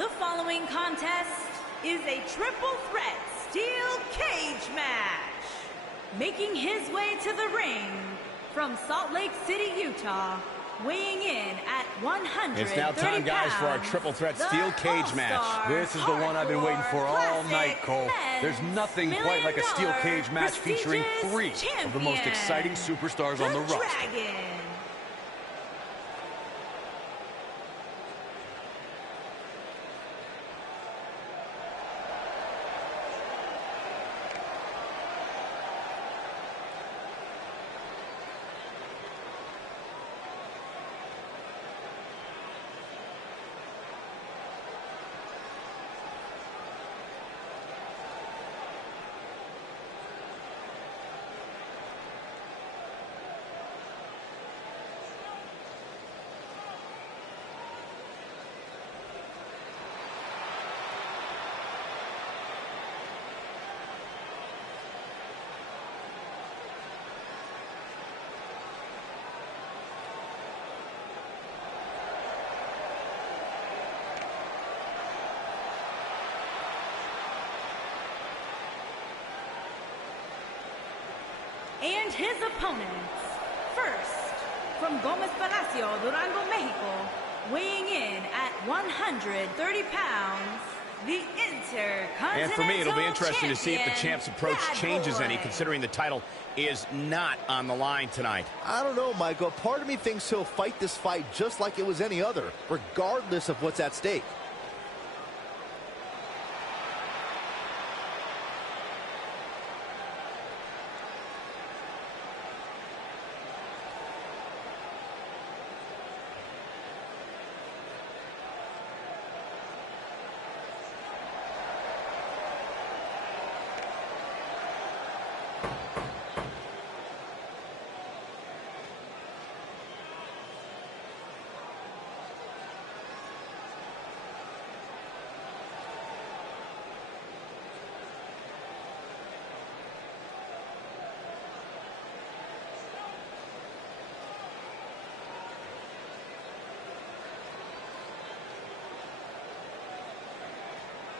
The following contest is a triple threat steel cage match. Making his way to the ring from Salt Lake City, Utah, weighing in at 130 It's now time, guys, for our triple threat steel cage match. This is the one I've been waiting for all night, Cole. There's nothing quite like a steel cage match featuring three of the most exciting superstars on the roster. Dragon. And his opponents, first, from Gomez Palacio, Durango, Mexico, weighing in at 130 pounds, the Intercontinental And for me, it'll be interesting to see if the Champion, champ's approach changes any, considering the title is not on the line tonight. I don't know, Michael. Part of me thinks he'll fight this fight just like it was any other, regardless of what's at stake.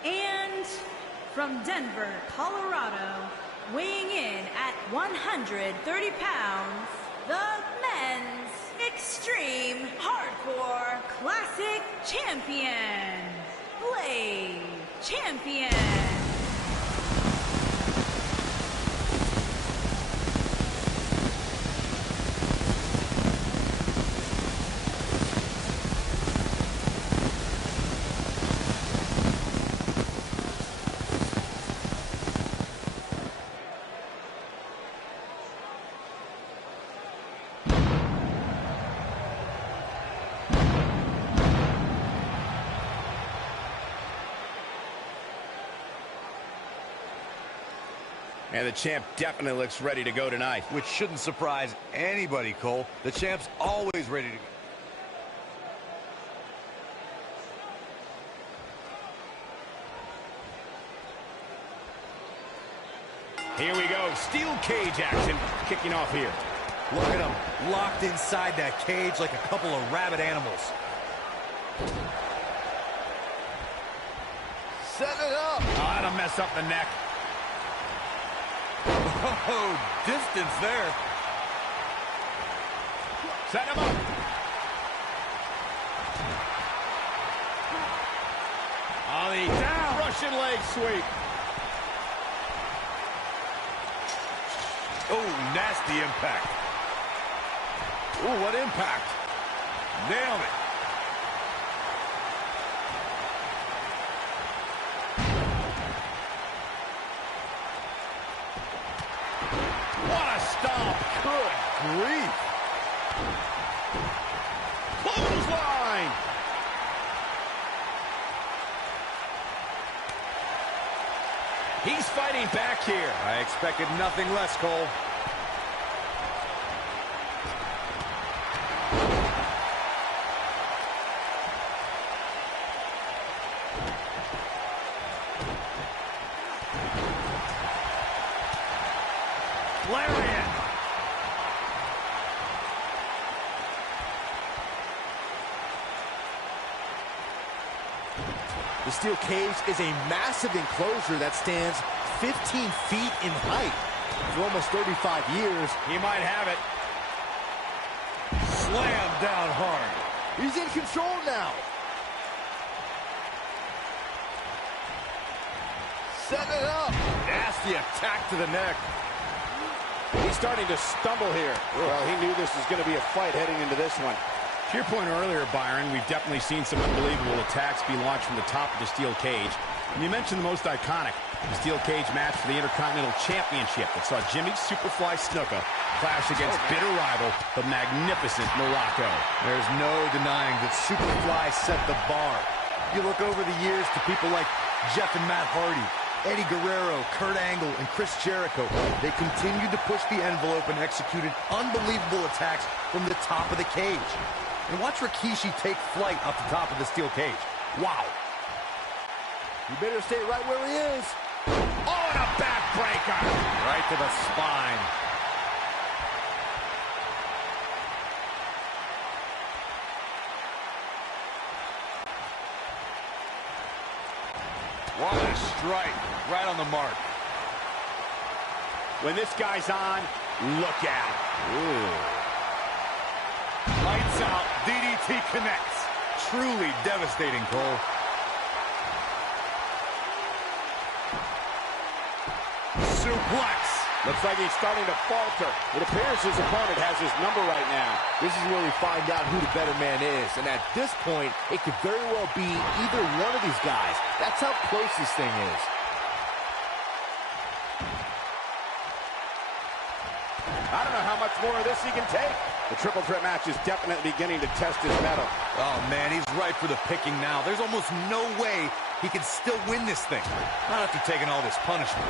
And from Denver, Colorado, weighing in at 130 pounds, the men's Extreme Hardcore Classic Champion, Blade Champion. And the champ definitely looks ready to go tonight. Which shouldn't surprise anybody, Cole. The champ's always ready to go. Here we go. Steel cage action kicking off here. Look at him, locked inside that cage like a couple of rabid animals. Set it up. Oh, that'll mess up the neck. Oh, distance there. Set him up. On the down. Russian leg sweep. Oh, nasty impact. Oh, what impact. Nailed it. What a stomp. Good grief. Clothesline. He's fighting back here. I expected nothing less, Cole. Lariat. The steel cage is a massive enclosure that stands 15 feet in height. For almost 35 years, He might have it. Slam down hard. he's in control now. Setting it up. Nasty attack to the neck. He's starting to stumble here. Well, he knew this was going to be a fight heading into this one. To your point earlier, Byron, we've definitely seen some unbelievable attacks be launched from the top of the steel cage. And you mentioned the most iconic, the steel cage match for the Intercontinental Championship that saw Jimmy Superfly Snuka clash against bitter rival, the magnificent Morocco. There's no denying that Superfly set the bar. You look over the years to people like Jeff and Matt Hardy, Eddie Guerrero, Kurt Angle, and Chris Jericho. They continued to push the envelope and executed unbelievable attacks from the top of the cage. And watch Rikishi take flight off the top of the steel cage. Wow. You better stay right where he is. Oh, and a backbreaker. Right to the spine. What a strike. Right on the mark. When this guy's on, look out. Ooh. Lights out. DDT connects. Truly devastating, Cole. Suplex. Looks like he's starting to falter. It appears his opponent has his number right now. This is where we find out who the better man is. And at this point, it could very well be either one of these guys. That's how close this thing is. I don't know how much more of this he can take. The triple threat match is definitely beginning to test his mettle. Oh, man, he's ripe for the picking now. There's almost no way he can still win this thing. Not after taking all this punishment.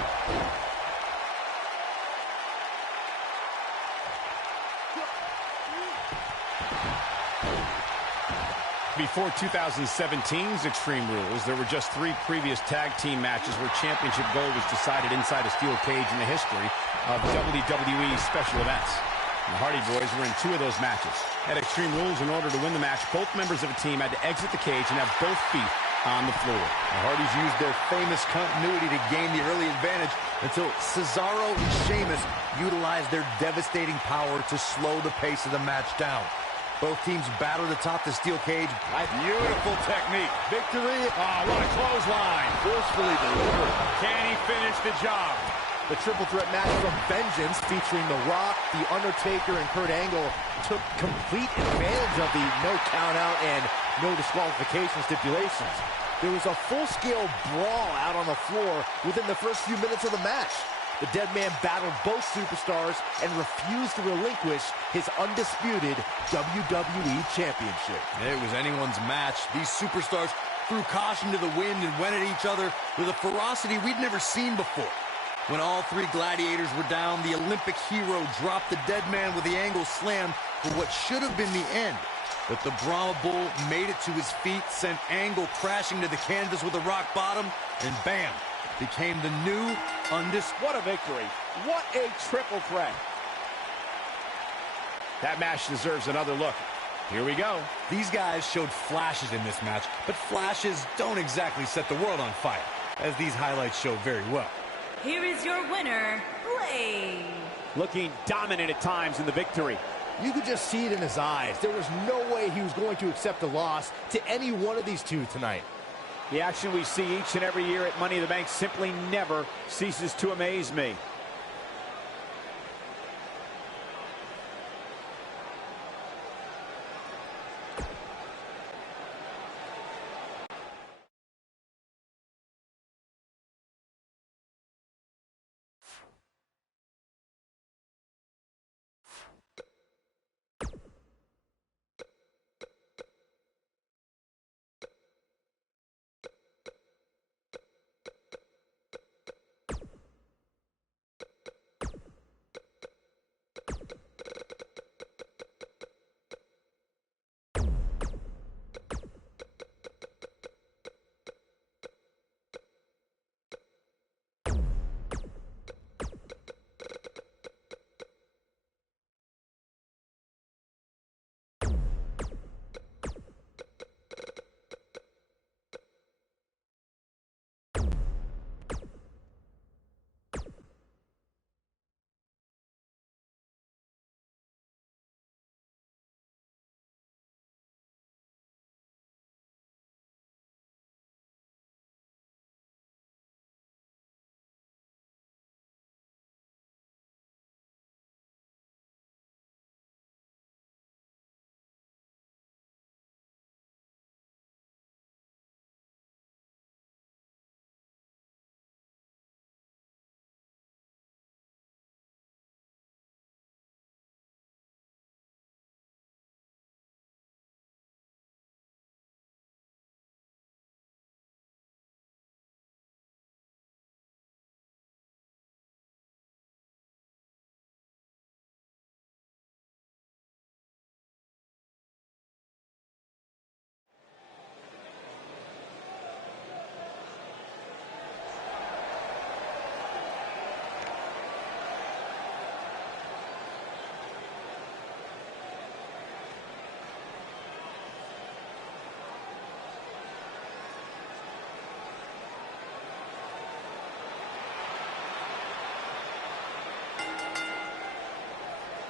Before 2017's Extreme Rules, there were just 3 previous tag team matches where championship gold was decided inside a steel cage in the history of WWE special events. The Hardy Boys were in 2 of those matches. At Extreme Rules, in order to win the match, both members of a team had to exit the cage and have both feet on the floor. The Hardys used their famous continuity to gain the early advantage until Cesaro and Sheamus utilized their devastating power to slow the pace of the match down. Both teams battled atop the steel cage. Beautiful technique. Victory. Oh, what a clothesline. Forcefully delivered. Can he finish the job? The triple threat match from Vengeance featuring The Rock, The Undertaker, and Kurt Angle took complete advantage of the no countout and no disqualification stipulations. There was a full-scale brawl out on the floor within the first few minutes of the match. The Dead Man battled both superstars and refused to relinquish his undisputed WWE Championship. It was anyone's match. These superstars threw caution to the wind and went at each other with a ferocity we'd never seen before. When all 3 gladiators were down, the Olympic hero dropped the Dead Man with the Angle slam for what should have been the end. But the Brahma Bull made it to his feet, sent Angle crashing to the canvas with a rock bottom, and bam! Became the new undisputed. What a victory. What a triple threat. That match deserves another look. Here we go. These guys showed flashes in this match, but flashes don't exactly set the world on fire, as these highlights show very well. Here is your winner, Blade. Looking dominant at times in the victory. You could just see it in his eyes. There was no way he was going to accept a loss to any one of these 2 tonight. The action we see each and every year at Money in the Bank simply never ceases to amaze me.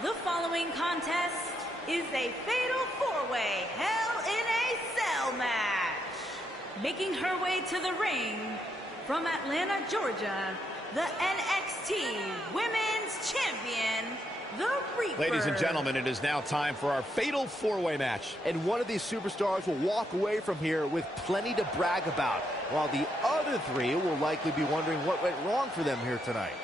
The following contest is a fatal four-way Hell in a Cell match. Making her way to the ring from Atlanta, Georgia, the NXT Women's Champion, the Reaper. Ladies and gentlemen, it is now time for our fatal four-way match. And one of these superstars will walk away from here with plenty to brag about, while the other three will likely be wondering what went wrong for them here tonight.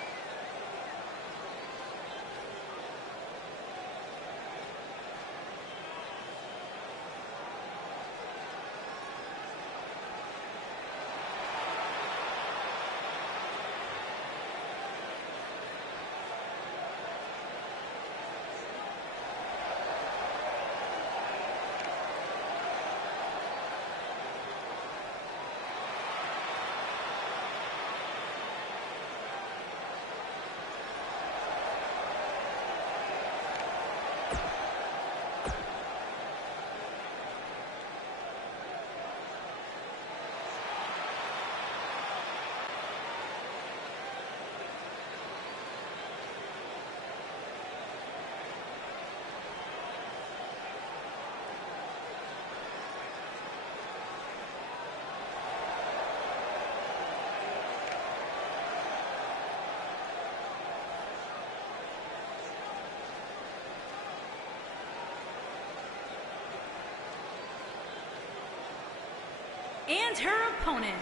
And her opponents.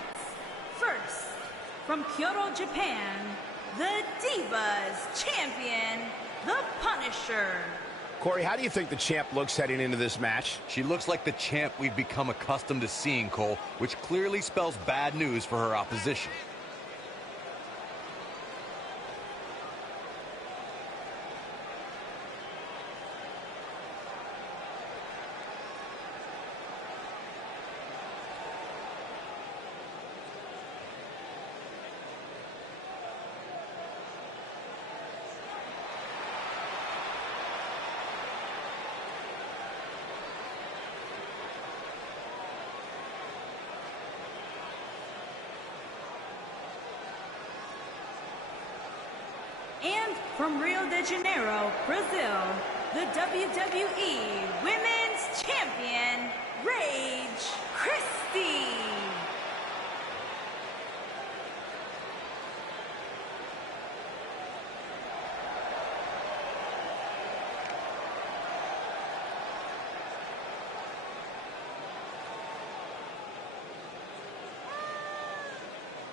First, from Kyoto, Japan, the Divas Champion, the Punisher. Corey, how do you think the champ looks heading into this match? She looks like the champ we've become accustomed to seeing, Cole, which clearly spells bad news for her opposition. And from Rio de Janeiro, Brazil, the WWE Women's Champion, Rage Christie.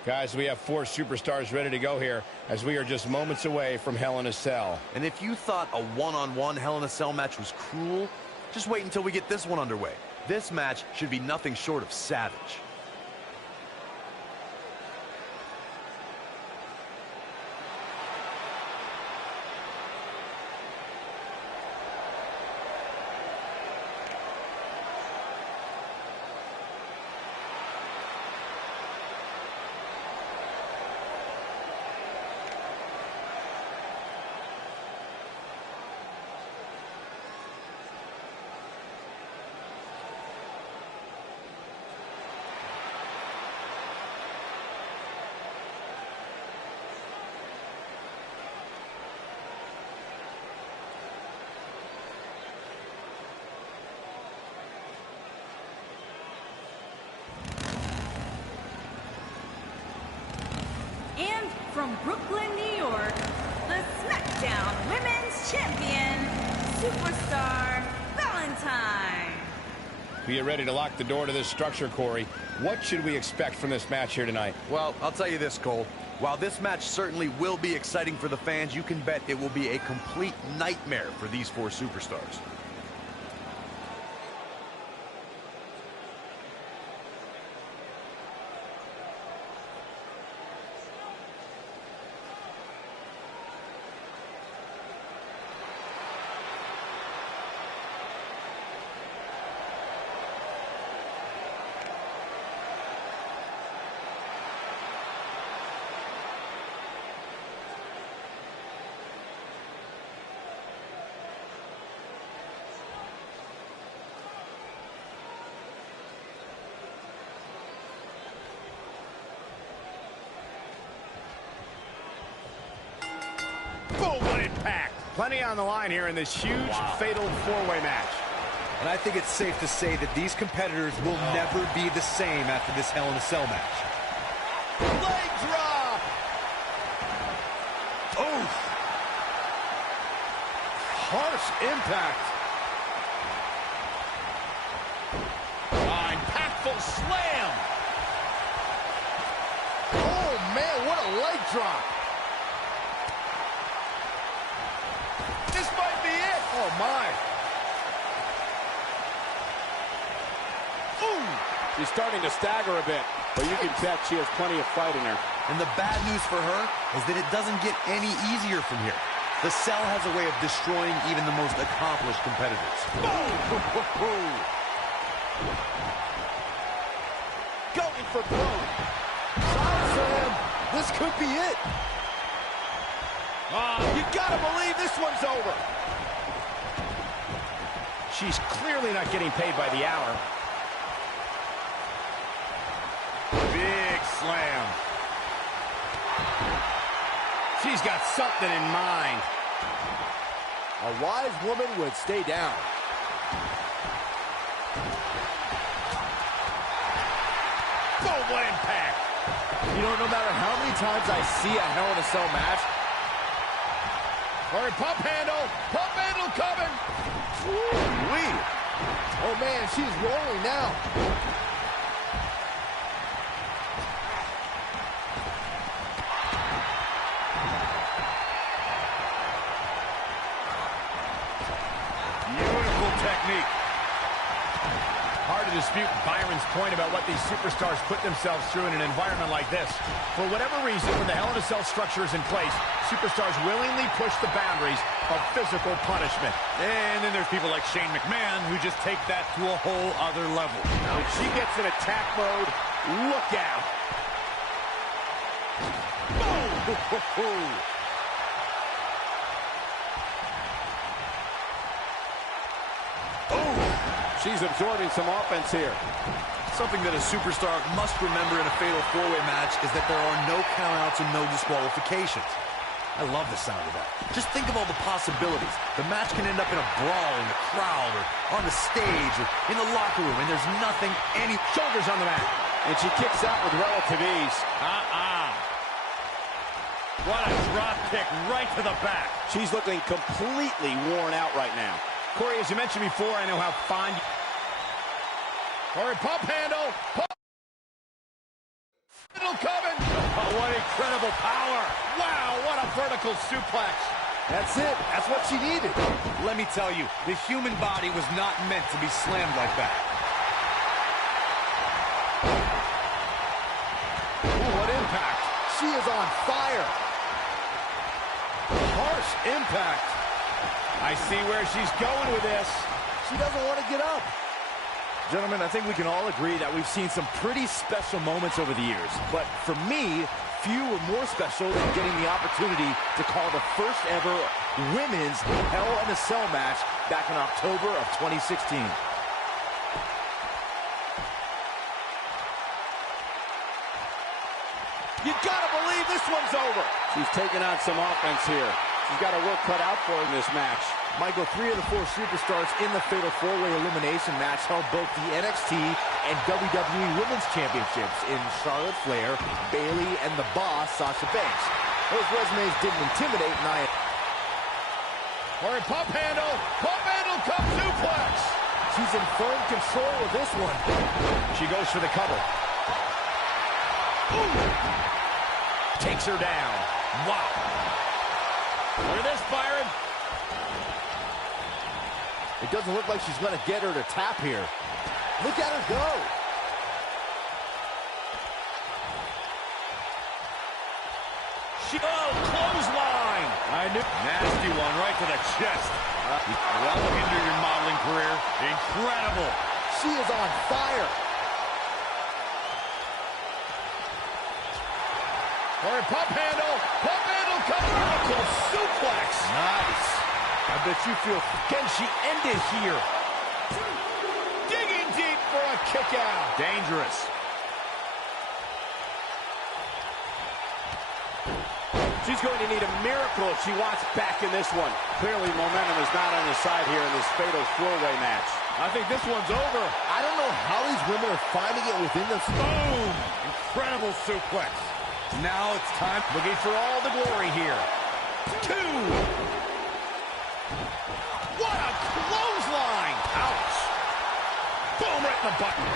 Guys, we have four superstars ready to go here as we are just moments away from Hell in a Cell. And if you thought a one-on-one Hell in a Cell match was cruel, just wait until we get this one underway. This match should be nothing short of savage. And from Brooklyn, New York, the SmackDown Women's Champion, Superstar Valentine. Be ready to lock the door to this structure, Corey. What should we expect from this match here tonight? Well, I'll tell you this, Cole. While this match certainly will be exciting for the fans, you can bet it will be a complete nightmare for these four superstars. Boom, what impact! Plenty on the line here in this huge, fatal four-way match. And I think it's safe to say that these competitors will never be the same after this Hell in a Cell match. Leg drop! Oof! Harsh impact. Impactful slam! Oh, man, what a leg drop. This might be it. Oh, my. Ooh. She's starting to stagger a bit, but you can bet she has plenty of fight in her. And the bad news for her is that it doesn't get any easier from here. The Cell has a way of destroying even the most accomplished competitors. Going for broke. Side slam. This could be it. You gotta believe this one's over. She's clearly not getting paid by the hour. Big slam. She's got something in mind. A wise woman would stay down. Boom, what impact. You know, no matter how many times I see a Hell in a Cell match. All right, pump handle coming. Woo-wee. Oh, man, she's rolling now. Beautiful technique. Hard to dispute Byron's point about what these superstars put themselves through in an environment like this. For whatever reason, when the Hell in a Cell structure is in place, superstars willingly push the boundaries of physical punishment. And then there's people like Shane McMahon who just take that to a whole other level. When she gets in attack mode, look out. Boom! She's absorbing some offense here. Something that a superstar must remember in a fatal four-way match is that there are no countouts and no disqualifications. I love the sound of that. Just think of all the possibilities. The match can end up in a brawl in the crowd or on the stage or in the locker room, and there's nothing any... Shoulders on the mat. And she kicks out with relative ease. What a drop kick right to the back. She's looking completely worn out right now. Corey, as you mentioned before, I know how fond you... Corey, pump handle. It'll coming. Oh, what incredible power. Wow, what a vertical suplex. That's it. That's what she needed. Let me tell you, the human body was not meant to be slammed like that. Ooh, what impact. She is on fire. Harsh impact. I see where she's going with this. She doesn't want to get up. Gentlemen, I think we can all agree that we've seen some pretty special moments over the years. But for me, few were more special than getting the opportunity to call the first ever women's Hell in a Cell match back in October of 2016. You gotta believe this one's over. She's taking on some offense here. She's got her work cut out for her in this match. Michael, 3 of the 4 superstars in the Fatal 4-Way Elimination match held both the NXT and WWE Women's Championships in Charlotte Flair, Bayley, and the Boss, Sasha Banks. Those resumes didn't intimidate Nia. Or a pump handle come suplex. She's in firm control of this one. She goes for the cover. Ooh. Takes her down. Wow. Look at this, Byron. It doesn't look like she's going to get her to tap here. Look at her go. Clothesline. Nasty one right to the chest. Welcome into your modeling career. Incredible. She is on fire. Or a pump handle vertical suplex. Nice. I bet you feel... Can she end it here? Digging deep for a kick out. Dangerous. She's going to need a miracle if she wants back in this one. Clearly, momentum is not on his side here in this fatal four-way match. I think this one's over. I don't know how these women are finding it within the... Boom! Incredible suplex. Now it's time. Looking for all the glory here. 2. What a clothesline! Ouch! Boom, right in the button.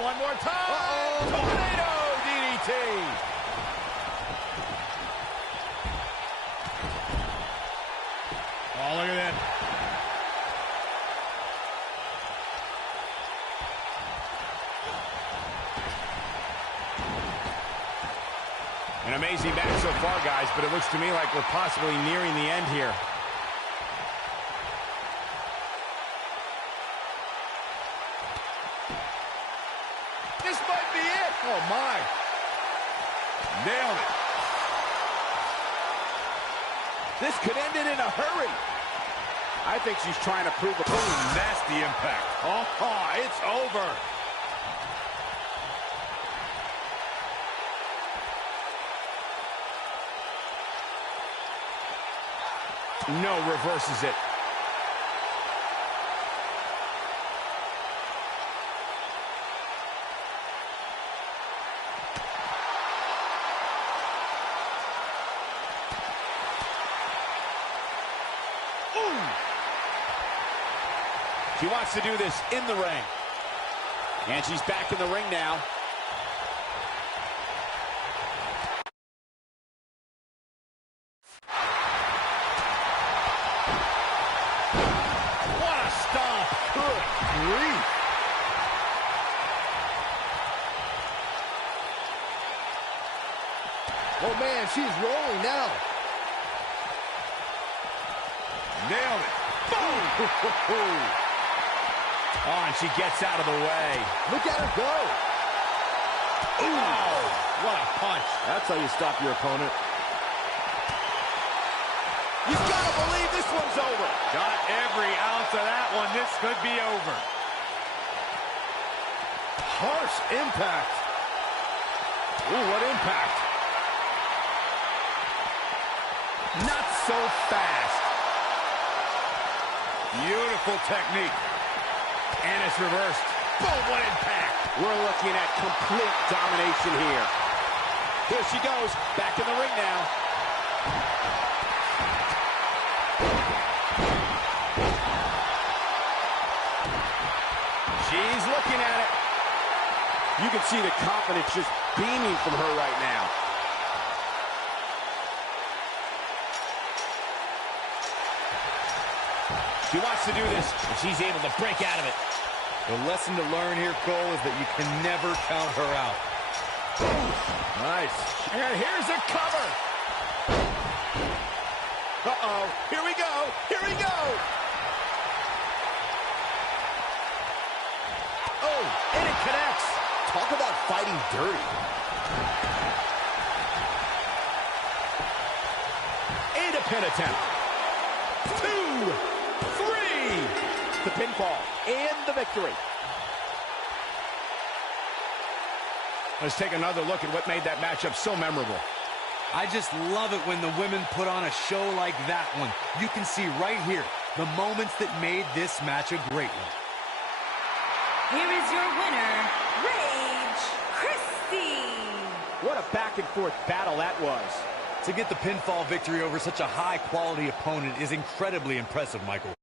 One more time. Tornado DDT. Oh, look at that. An amazing match so far, guys, but it looks to me like we're possibly nearing the end here. This might be it. Oh, my. Nailed it. This could end it in a hurry. I think she's trying to prove a point. Nasty impact. Oh, it's over. No, reverses it. She wants to do this in the ring. And she's back in the ring now. What a stomp. Good grief. Oh, man, she's rolling now. Nailed it. Boom! Oh, and she gets out of the way. Look at her go. Ooh, what a punch. That's how you stop your opponent. You've got to believe this one's over. Got every ounce of that one. This could be over. Harsh impact. Ooh, what impact. Not so fast. Beautiful technique. And it's reversed. Boom, what impact. We're looking at complete domination here. Here she goes, back in the ring now. She's looking at it. You can see the confidence just beaming from her right now. She wants to do this, and she's able to break out of it. The lesson to learn here, Cole, is that you can never count her out. Nice. And here's a cover. Uh-oh. Here we go. Here we go. Oh, and it connects. Talk about fighting dirty. And a pin attempt. 2, 3. The pinfall and the victory. Let's take another look at what made that matchup so memorable. I just love it when the women put on a show like that one. You can see right here the moments that made this match a great one. Here is your winner, Rage Christie. What a back-and-forth battle that was. To get the pinfall victory over such a high-quality opponent is incredibly impressive, Michael.